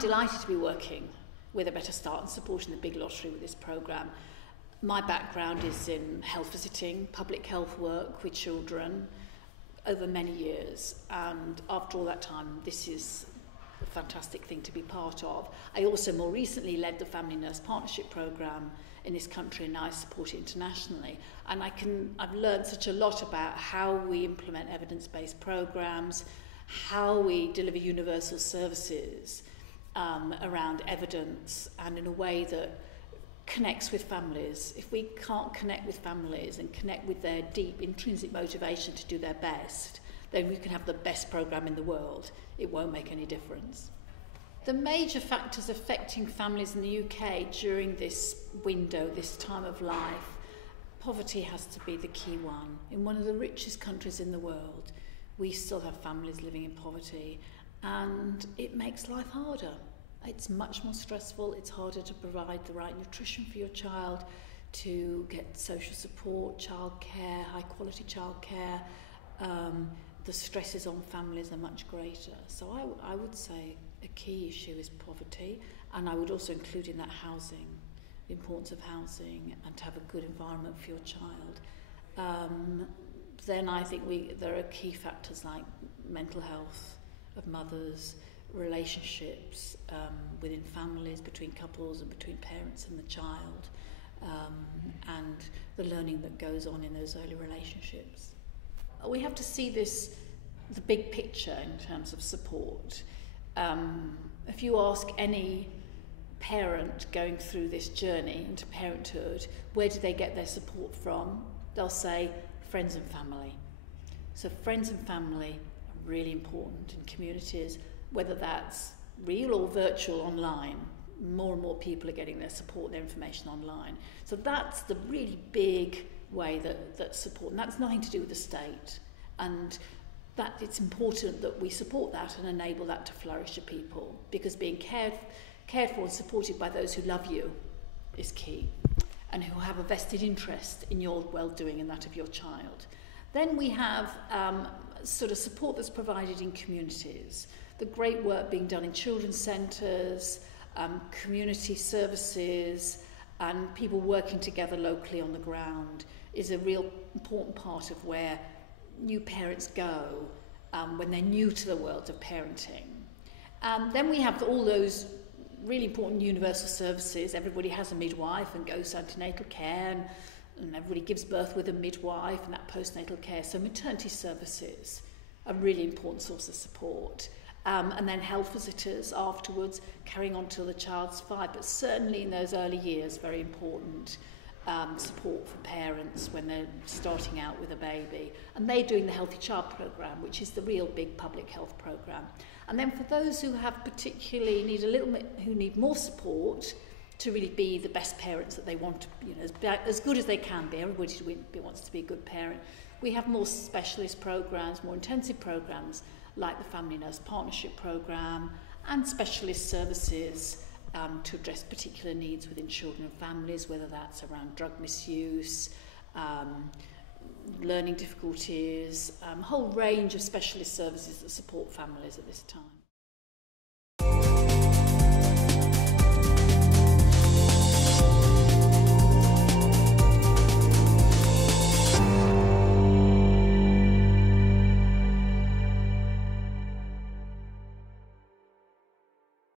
delighted to be working with A Better Start and supporting the Big Lottery with this programme. My background is in health visiting, public health work with children over many years, and after all that time, this is a fantastic thing to be part of. I also more recently led the Family Nurse Partnership Programme in this country, and now I support it internationally. And I've learned such a lot about how we implement evidence-based programmes, how we deliver universal services around evidence, and in a way that connects with families. If we can't connect with families and connect with their deep intrinsic motivation to do their best, then we can have the best programme in the world. It won't make any difference. The major factors affecting families in the UK during this window, this time of life, poverty has to be the key one. In one of the richest countries in the world, we still have families living in poverty, and it makes life harder. It's much more stressful. It's harder to provide the right nutrition for your child, to get social support, childcare, high quality childcare. The stresses on families are much greater. So I would say a key issue is poverty, and I would also include in that housing, the importance of housing and to have a good environment for your child. Then I think there are key factors like mental health of mothers, relationships within families, between couples and between parents and the child, and the learning that goes on in those early relationships. We have to see the big picture in terms of support. If you ask any parent going through this journey into parenthood, where do they get their support from? They'll say friends and family. So friends and family are really important in communities, whether that's real or virtual online. More and more people are getting their support, their information online. So that's the really big way that support, and that's nothing to do with the state. And that it's important that we support that and enable that to flourish to people, because being cared for and supported by those who love you is key, and who have a vested interest in your well-doing and that of your child. Then we have sort of support that's provided in communities. The great work being done in children's centres, community services, and people working together locally on the ground is a real important part of where new parents go when they're new to the world of parenting. Then we have all those really important universal services. Everybody has a midwife and goes to antenatal care, and everybody gives birth with a midwife and that postnatal care. So maternity services are a really important source of support. And then health visitors afterwards, carrying on till the child's 5, but certainly in those early years, very important support for parents when they're starting out with a baby. And they're doing the Healthy Child programme, which is the real big public health programme. And then for those who have particularly who need more support to really be the best parents that they want to, as good as they can be. Everybody wants to be a good parent. We have more specialist programmes, more intensive programmes, like the Family Nurse Partnership Programme, and specialist services to address particular needs within children and families, whether that's around drug misuse, learning difficulties, a whole range of specialist services that support families at this time.